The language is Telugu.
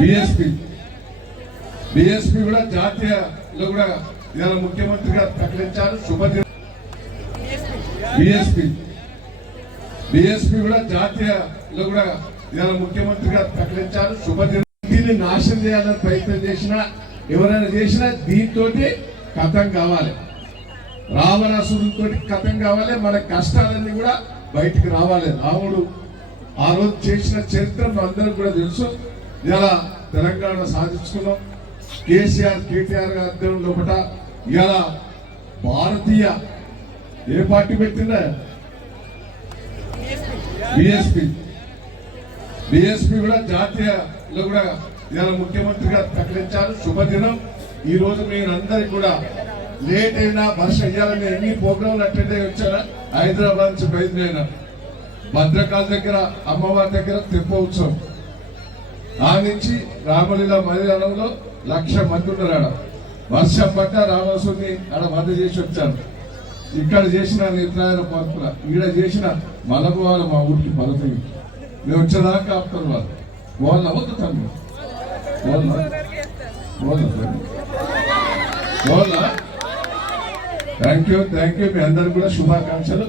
బిఎస్పి. బిఎస్పి కూడా జాతీయలో కూడా ఇవాళ ముఖ్యమంత్రిగా ప్రకటించారు. శుభదినం బిఎస్పి. బిఎస్పి కూడా జాతీయలో కూడా ఇవాళ ముఖ్యమంత్రిగా ప్రకటించారు. శుభదినం దీన్ని నాశనం చేయాలని ప్రయత్నం చేసినా ఎవరైనా చేసినా దీంతో కథం కావాలి. రావణాసురుతో కథం కావాలి. మన కష్టాలన్నీ కూడా బయటికి రావాలి. రాముడు ఆ రోజు చేసిన చరిత్ర అందరికి కూడా తెలుసు. ఇలా తెలంగాణ సాధించుకున్నాం. కేసీఆర్ కేటీఆర్ అధ్యయనం లోపల ఇలా భారతీయ ఏ పార్టీ పెట్టిందా? బిఎస్పి బిఎస్పి కూడా జాతీయలో కూడా ఇలా ముఖ్యమంత్రిగా ప్రకటించారు. శుభదినం. ఈ రోజు మీరందరికి కూడా లేట్ అయినా వర్ష అయ్యాలని ఎన్ని ప్రోగ్రాంలు అటెండ్ అయ్యి వచ్చారా? హైదరాబాద్ నుంచి బయలుదేరిన. భద్రకాళి దగ్గర అమ్మవారి దగ్గర తెప్ప ఉత్సవం. ఆ నుంచి రామలీల మైదానంలో లక్ష మంది ఉన్నారు ఆడ. వర్షం పడ్డ రామసుని ఆడ వద్ద చేసి వచ్చాను ఇక్కడ చేసిన నిద్రాయన పార్కుల ఈడ చేసిన మలబువాల మా ఊరికి పరుపులు మేము వచ్చేదాకా ఆపుతారు వాళ్ళు. వాళ్ళు అవద్దు తమ్మి వాళ్ళ వాళ్ళ థ్యాంక్ యూ థ్యాంక్ యూ మీ అందరికి కూడా శుభాకాంక్షలు.